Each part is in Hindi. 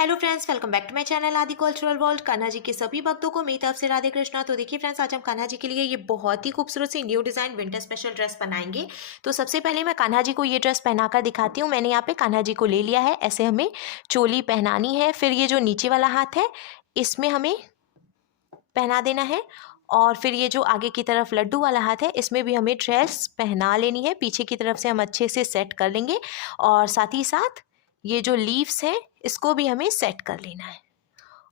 Hello friends, welcome back to my channel Aadi cultural world. Kanha ji के सभी भक्तों को मेरी तरफ से राधे कृष्णा। तो देखिए फ्रेंड्स, आज हम कान्हा जी के लिए ये बहुत ही खूबसूरत सी new design winter special dress बनाएंगे। तो सबसे पहले मैं कान्हा जी को ये ड्रेस पहनाकर दिखाती हूँ। मैंने यहाँ पे कान्हा जी को ले लिया है। ऐसे हमें चोली पहनानी है। फिर ये जो नीचे वाला हाथ है इसमें हमें पहना देना है, और फिर ये जो आगे की तरफ लड्डू वाला हाथ है इसमें भी हमें ड्रेस पहना लेनी है। पीछे की तरफ से हम अच्छे से सेट कर लेंगे, और साथ ही साथ ये जो लीव्स हैं इसको भी हमें सेट कर लेना है,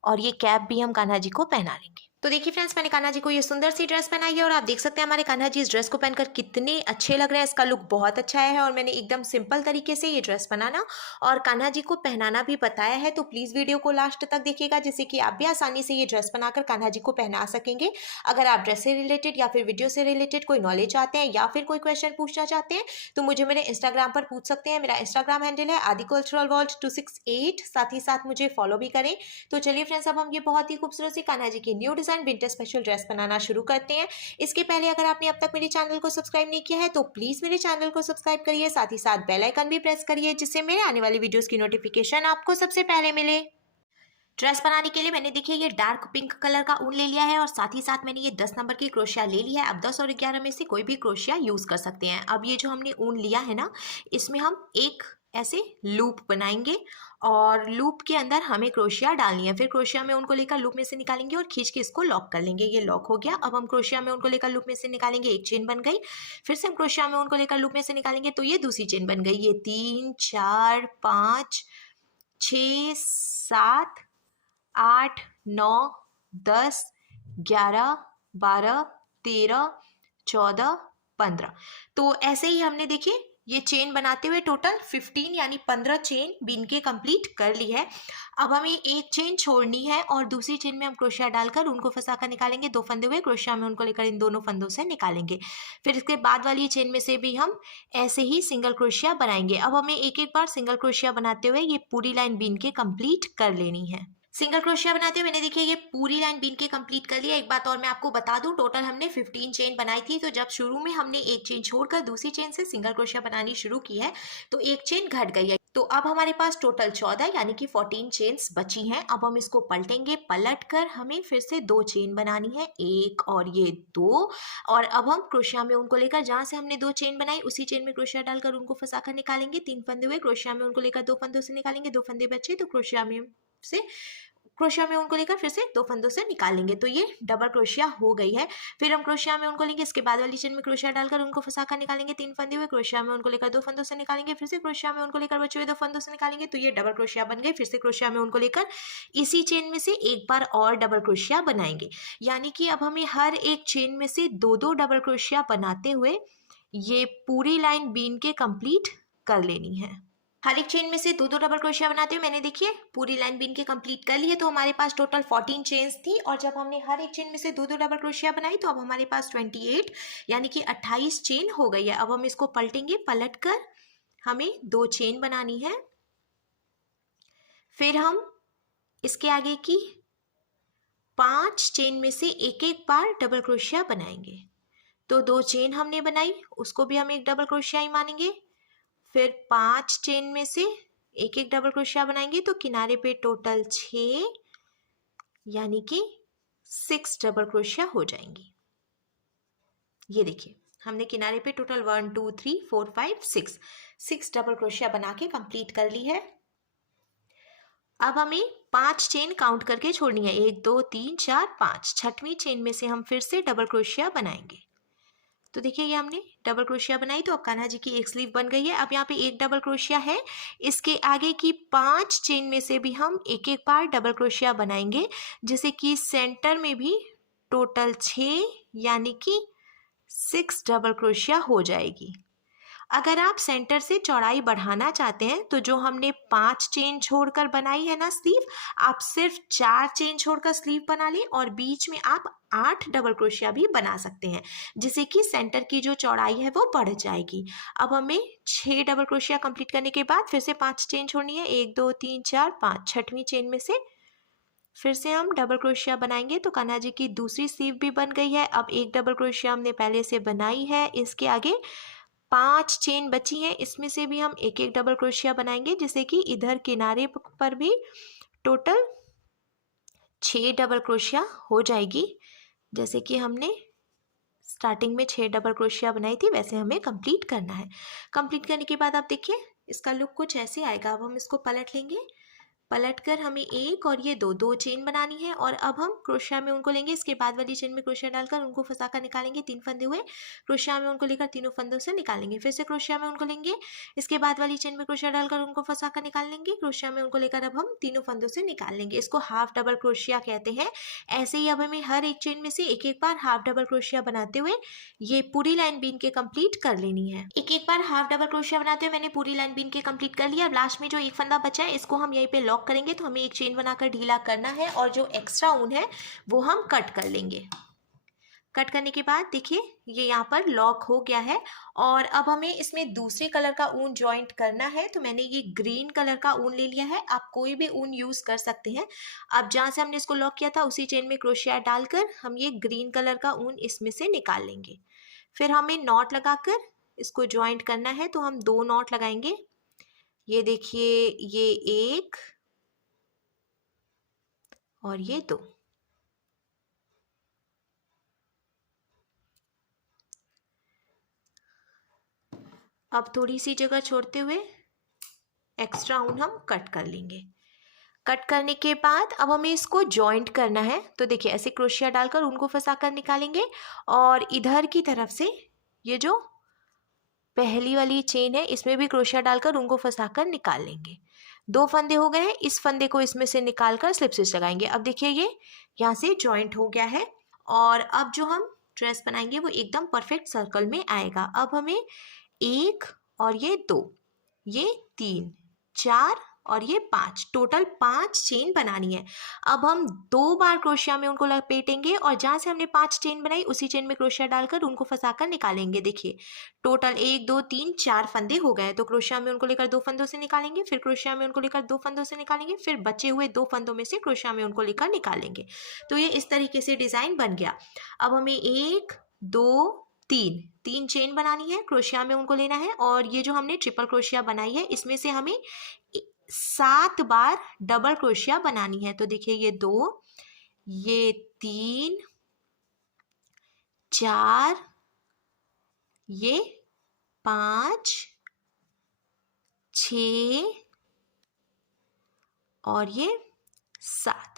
और ये कैप भी हम कान्हा जी को पहना लेंगे। तो देखिए फ्रेंड्स, मैंने कान्हा जी को ये सुंदर सी ड्रेस पहनाई है, और आप देख सकते हैं हमारे कान्हा जी इस ड्रेस को पहनकर कितने अच्छे लग रहे हैं। इसका लुक बहुत अच्छा है, और मैंने एकदम सिंपल तरीके से ये ड्रेस बनाना और कान्हा जी को पहनाना भी बताया है। तो प्लीज़ वीडियो को लास्ट तक देखिएगा, जिससे कि आप भी आसानी से ये ड्रेस बनाकर कान्हा जी को पहना सकेंगे। अगर आप ड्रेस से रिलेटेड या फिर वीडियो से रिलेटेड कोई नॉलेज चाहते हैं या फिर कोई क्वेश्चन पूछना चाहते हैं तो मुझे मेरे इंस्टाग्राम पर पूछ सकते हैं। मेरा इंस्टाग्राम हैंडल है आदि कल्चरल वर्ल्ड 268। साथ ही साथ मुझे फॉलो भी करें। तो चलिए फ्रेंड्स, अब हम ये बहुत ही खूबसूरत सी कान्हा जी की new design winter special dress बनाना शुरू करते हैं। इसके पहले अगर आपने अब तक मेरे चैनल को सब्सक्राइब नहीं किया है तो प्लीज़ मेरे चैनल को सब्सक्राइब करिए, साथ ही साथ बेल आइकन भी प्रेस करिए, जिससे मेरे आने वाली वीडियोस की नोटिफिकेशन आपको सबसे पहले मिले। ड्रेस बनाने के लिए मैंने देखिए ये डार्क पिंक कलर का ऊन ले लिया है, और साथ ही साथ मैंने ये 10 नंबर की क्रोशिया ले लिया है। अब 10 और 11 में से कोई भी क्रोशिया यूज़ कर सकते हैं। अब ये जो हमने ऊन लिया है ना, इसमें हम एक ऐसे लूप बनाएंगे, और लूप के अंदर हमें क्रोशिया डालनी है। फिर क्रोशिया में उनको लेकर लूप में से निकालेंगे और खींच के इसको लॉक कर लेंगे। ये लॉक हो गया। अब हम क्रोशिया में उनको लेकर लूप में से निकालेंगे, एक चेन बन गई। फिर से हम क्रोशिया में उनको लेकर लूप में से निकालेंगे तो ये दूसरी चेन बन गई। ये 3 4 5 6 7 8 9 10 11 12 13 14 15। तो ऐसे ही हमने देखिए ये चेन बनाते हुए टोटल 15 यानी 15 चेन बीन के कंप्लीट कर ली है। अब हमें एक चेन छोड़नी है, और दूसरी चेन में हम क्रोशिया डालकर उनको फंसाकर निकालेंगे। 2 फंदे हुए, क्रोशिया में उनको लेकर इन दोनों फंदों से निकालेंगे। फिर इसके बाद वाली चेन में से भी हम ऐसे ही सिंगल क्रोशिया बनाएंगे। अब हमें एक एक बार सिंगल क्रोशिया बनाते हुए ये पूरी लाइन बीन के कंप्लीट कर लेनी है। सिंगल क्रोशिया बनाते हुए मैंने देखिए ये पूरी लाइन बीन के कंप्लीट कर लिया। एक बात और मैं आपको बता दूं, टोटल हमने 15 चेन बनाई थी। तो जब शुरू में हमने एक चेन छोड़कर दूसरी चेन से सिंगल क्रोशिया बनानी शुरू की है तो एक चेन घट गई है। तो अब हमारे पास टोटल 14 यानी कि 14 चेन्स बची हैं। अब हम इसको पलटेंगे। पलट कर हमें फिर से 2 चेन बनानी है, एक और ये 2। और अब हम क्रोशिया में उनको लेकर जहाँ से हमने 2 चेन बनाई उसी चेन में क्रोशिया डालकर उनको फंसाकर निकालेंगे। 3 फंदे हुए, क्रोशिया में उनको लेकर 2 फंदों से निकालेंगे। 2 फंदे बचे तो क्रोशिया में उनको लेकर फिर से 2 फंदों से निकालेंगे। तो ये डबल क्रोशिया हो गई है। फिर हम क्रोशिया में उनको लेंगे, इसके बाद वाली चेन में क्रोशिया डालकर उनको फंसाकर निकालेंगे। 3 फंदे हुए, क्रोशिया में उनको लेकर 2 फंदों से निकालेंगे। फिर से क्रोशिया में उनको लेकर बचे हुए 2 फंदों से निकालेंगे। तो ये डबल क्रोशिया बन गई। फिर से क्रोशिया में उनको लेकर इसी चेन में से एक बार और डबल क्रोशिया बनाएंगे। यानी कि अब हमें हर एक चेन में से 2-2 डबल क्रोशिया बनाते हुए ये पूरी लाइन बीन के कंप्लीट कर लेनी है। हर एक चेन में से 2-2 डबल क्रोशिया बनाते हुए मैंने देखिए पूरी लाइन बीन के कंप्लीट कर ली है। तो हमारे पास टोटल 14 चेन्स थी, और जब हमने हर एक चेन में से 2-2 डबल क्रोशिया बनाई तो अब हमारे पास 28 यानी कि 28 चेन हो गई है। अब हम इसको पलटेंगे। पलट कर हमें 2 चेन बनानी है। फिर हम इसके आगे की 5 चेन में से एक एक बार डबल क्रोशिया बनाएंगे। तो 2 चेन हमने बनाई, उसको भी हम एक डबल क्रोशिया ही मानेंगे। फिर 5 चेन में से एक एक डबल क्रोशिया बनाएंगे तो किनारे पे टोटल 6 यानी कि 6 डबल क्रोशिया हो जाएंगी। ये देखिए हमने किनारे पे टोटल 1 2 3 4 5 6 डबल क्रोशिया बना के कंप्लीट कर ली है। अब हमें 5 चेन काउंट करके छोड़नी है, 1 2 3 4 5। छठवीं चेन में से हम फिर से डबल क्रोशिया बनाएंगे। तो देखिए ये हमने डबल क्रोशिया बनाई, तो अब कान्हा जी की एक स्लीव बन गई है। अब यहाँ पे एक डबल क्रोशिया है, इसके आगे की 5 चेन में से भी हम एक एक बार डबल क्रोशिया बनाएंगे, जिससे कि सेंटर में भी टोटल 6 यानी कि 6 डबल क्रोशिया हो जाएगी। अगर आप सेंटर से चौड़ाई बढ़ाना चाहते हैं तो जो हमने 5 चेन छोड़कर बनाई है ना स्लीव, आप सिर्फ 4 चेन छोड़कर स्लीव बना लें, और बीच में आप 8 डबल क्रोशिया भी बना सकते हैं, जिससे कि सेंटर की जो चौड़ाई है वो बढ़ जाएगी। अब हमें 6 डबल क्रोशिया कंप्लीट करने के बाद फिर से 5 चेन छोड़नी है, 1 2 3 4 5। छठवीं चेन में से फिर से हम डबल क्रोशिया बनाएंगे। तो कान्हा जी की दूसरी स्लीव भी बन गई है। अब एक डबल क्रोशिया हमने पहले से बनाई है, इसके आगे 5 चेन बची हैं, इसमें से भी हम एक एक डबल क्रोशिया बनाएंगे, जिससे कि इधर किनारे पर भी टोटल 6 डबल क्रोशिया हो जाएगी। जैसे कि हमने स्टार्टिंग में 6 डबल क्रोशिया बनाई थी वैसे हमें कंप्लीट करना है। कंप्लीट करने के बाद आप देखिए इसका लुक कुछ ऐसे आएगा। अब हम इसको पलट लेंगे, पलट कर हमें एक और ये दो चेन बनानी है और अब हम क्रोशिया में उनको लेंगे। इसके बाद वाली चेन में क्रोशिया डालकर उनको फंसा कर निकालेंगे। 3 फंदे हुए, क्रोशिया में उनको लेकर तीनों फंदों से निकालेंगे। फिर से क्रोशिया में उनको लेंगे, इसके बाद वाली चेन में क्रोशिया डालकर उनको फंसा कर निकाल लेंगे। क्रोशिया में उनको लेकर अब हम तीनों फंदों से निकाल लेंगे। इसको हाफ डबल क्रोशिया कहते हैं। ऐसे ही अब हमें हर एक चेन में से एक एक बार हाफ डबल क्रोशिया बनाते हुए ये पूरी लाइन बीन के कंप्लीट कर लेनी है। एक एक बार हाफ डबल क्रोशिया बनाते हुए मैंने पूरी लाइन बीन के कंप्लीट कर लिया। अब लास्ट में जो एक फंदा बचा है इसको हम यहीं पे लॉक करेंगे। तो हमें एक चेन बनाकर ढीला करना है और जो एक्स्ट्रा ऊन है वो हम कट कर लेंगे। कट करने के बाद देखिए ये यहाँ पर लॉक हो गया है और अब हमें इसमें दूसरे कलर का ऊन ज्वाइंट करना है। तो मैंने ये ग्रीन कलर का ऊन ले लिया है, आप कोई भी ऊन यूज कर सकते हैं। अब जहाँ से हमने इसको लॉक किया था उसी चेन में क्रोशिया डालकर हम ये ग्रीन कलर का ऊन इसमें से निकाल लेंगे। फिर हमें नॉट लगाकर इसको ज्वाइंट करना है। तो हम 2 नॉट लगाएंगे। ये देखिए ये 1 और ये 2। अब थोड़ी सी जगह छोड़ते हुए एक्स्ट्रा ऊन हम कट कर लेंगे। कट करने के बाद अब हमें इसको जॉइंट करना है। तो देखिए ऐसे क्रोशिया डालकर उनको फंसा कर निकालेंगे और इधर की तरफ से ये जो पहली वाली चेन है इसमें भी क्रोशिया डालकर उनको फंसा कर निकाल लेंगे। 2 फंदे हो गए हैं, इस फंदे को इसमें से निकाल कर स्लिप स्टिच लगाएंगे। अब देखिए ये यहाँ से जॉइंट हो गया है और अब जो हम ड्रेस बनाएंगे वो एकदम परफेक्ट सर्कल में आएगा। अब हमें 1 और ये 2, ये 3, 4 और ये 5, टोटल 5 चेन बनानी है। अब हम 2 बार क्रोशिया में उनको लपेटेंगे और जहाँ से हमने 5 चेन बनाई उसी चेन में क्रोशिया डालकर उनको फंसा कर निकालेंगे। देखिए टोटल 1 2 3 4 फंदे हो गए। तो क्रोशिया में उनको लेकर 2 फंदों से निकालेंगे, फिर क्रोशिया में उनको लेकर 2 फंदों से निकालेंगे, फिर बचे हुए 2 फंदों में से क्रोशिया में उनको लेकर निकालेंगे। तो ये इस तरीके से डिज़ाइन बन गया। अब हमें 1 2 3 चेन बनानी है, क्रोशिया में उनको लेना है और ये जो हमने ट्रिपल क्रोशिया बनाई है इसमें से हमें 7 बार डबल क्रोशिया बनानी है। तो देखिए ये 2, ये 3, 4, ये 5, 6 और ये 7।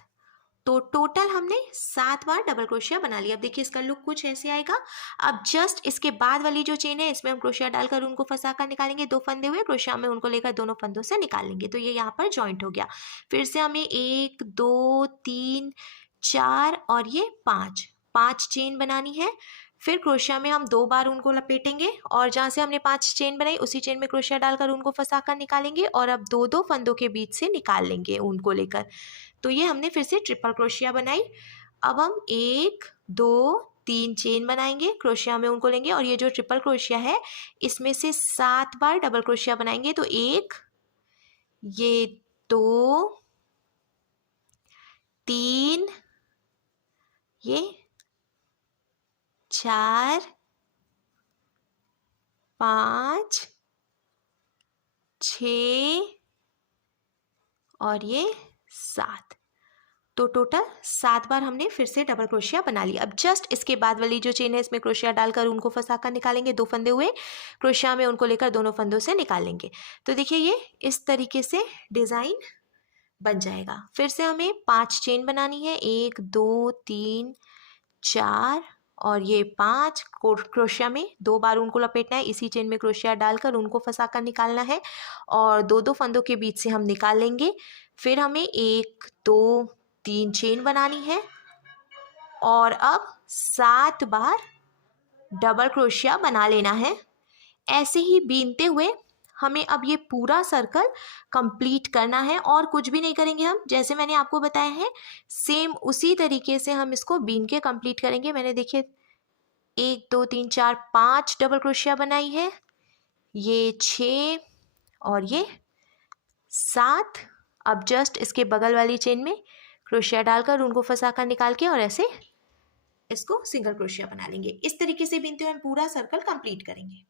तो टोटल हमने 7 बार डबल क्रोशिया बना लिया। अब देखिए इसका लुक कुछ ऐसे आएगा। अब जस्ट इसके बाद वाली जो चेन है इसमें हम क्रोशिया डालकर उनको फंसा कर निकालेंगे। 2 फंदे हुए, क्रोशिया में उनको लेकर दोनों फंदों से निकाल लेंगे। तो ये यहाँ पर जॉइंट हो गया। फिर से हमें 1 2 3 4 और ये 5 चेन बनानी है। फिर क्रोशिया में हम 2 बार उनको लपेटेंगे और जहाँ से हमने 5 चेन बनाई उसी चेन में क्रोशिया डालकर उनको फंसा कर निकालेंगे और अब 2 फंदों के बीच से निकाल लेंगे उनको लेकर। तो ये हमने फिर से ट्रिपल क्रोशिया बनाई। अब हम 1 2 3 चेन बनाएंगे, क्रोशिया में उनको लेंगे और ये जो ट्रिपल क्रोशिया है इसमें से 7 बार डबल क्रोशिया बनाएंगे। तो 1, ये 2, 3, ये 4, 5, 6 और ये 7। तो टोटल 7 बार हमने फिर से डबल क्रोशिया बना लिया। अब जस्ट इसके बाद वाली जो चेन है इसमें क्रोशिया डालकर उनको फंसा कर निकालेंगे। 2 फंदे हुए, क्रोशिया में उनको लेकर दोनों फंदों से निकालेंगे। तो देखिए ये इस तरीके से डिज़ाइन बन जाएगा। फिर से हमें 5 चेन बनानी है, 1 2 3 4 और ये 5। क्रोशिया में 2 बार उनको लपेटना है, इसी चेन में क्रोशिया डालकर उनको फंसा कर निकालना है और 2 फंदों के बीच से हम निकाल लेंगे। फिर हमें 1 2 3 चेन बनानी है और अब 7 बार डबल क्रोशिया बना लेना है। ऐसे ही बीनते हुए हमें अब ये पूरा सर्कल कंप्लीट करना है और कुछ भी नहीं करेंगे हम। जैसे मैंने आपको बताया है सेम उसी तरीके से हम इसको बीन के कंप्लीट करेंगे। मैंने देखिए 1 2 3 4 5 डबल क्रोशिया बनाई है, ये 6 और ये 7। अब जस्ट इसके बगल वाली चेन में क्रोशिया डालकर उनको फंसा कर निकाल के और ऐसे इसको सिंगल क्रोशिया बना लेंगे। इस तरीके से बीनते हुए हम पूरा सर्कल कंप्लीट करेंगे।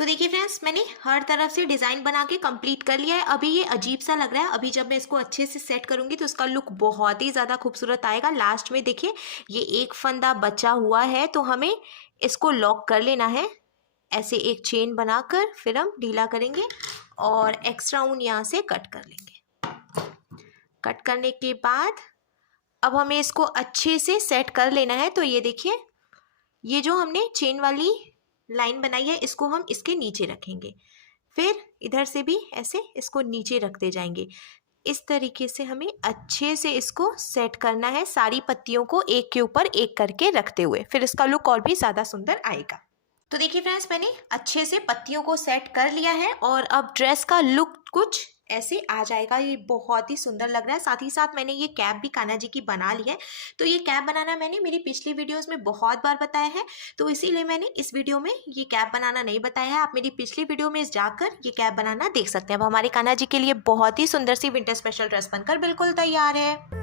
तो देखिए फ्रेंड्स, मैंने हर तरफ से डिज़ाइन बना के कंप्लीट कर लिया है। अभी ये अजीब सा लग रहा है, अभी जब मैं इसको अच्छे से सेट करूँगी तो इसका लुक बहुत ही ज़्यादा खूबसूरत आएगा। लास्ट में देखिए ये एक फंदा बचा हुआ है, तो हमें इसको लॉक कर लेना है। ऐसे एक चेन बनाकर फिर हम ढीला करेंगे और एक्स्ट्रा ऊन यहाँ से कट कर लेंगे। कट करने के बाद अब हमें इसको अच्छे से सेट कर लेना है। तो ये देखिए, ये जो हमने चेन वाली लाइन बनाई है इसको हम इसके नीचे रखेंगे, फिर इधर से भी ऐसे इसको नीचे रखते जाएंगे। इस तरीके से हमें अच्छे से इसको सेट करना है, सारी पत्तियों को एक के ऊपर एक करके रखते हुए, फिर इसका लुक और भी ज़्यादा सुंदर आएगा। तो देखिए फ्रेंड्स, मैंने अच्छे से पत्तियों को सेट कर लिया है और अब ड्रेस का लुक कुछ ऐसे आ जाएगा। ये बहुत ही सुंदर लग रहा है। साथ ही साथ मैंने ये कैप भी कान्हा जी की बना ली है। तो ये कैप बनाना मैंने मेरी पिछली वीडियोस में बहुत बार बताया है, तो इसीलिए मैंने इस वीडियो में ये कैप बनाना नहीं बताया है। आप मेरी पिछली वीडियो में जाकर ये कैप बनाना देख सकते हैं। अब हमारे कान्हा जी के लिए बहुत ही सुंदर सी विंटर स्पेशल ड्रेस बनकर बिल्कुल तैयार है।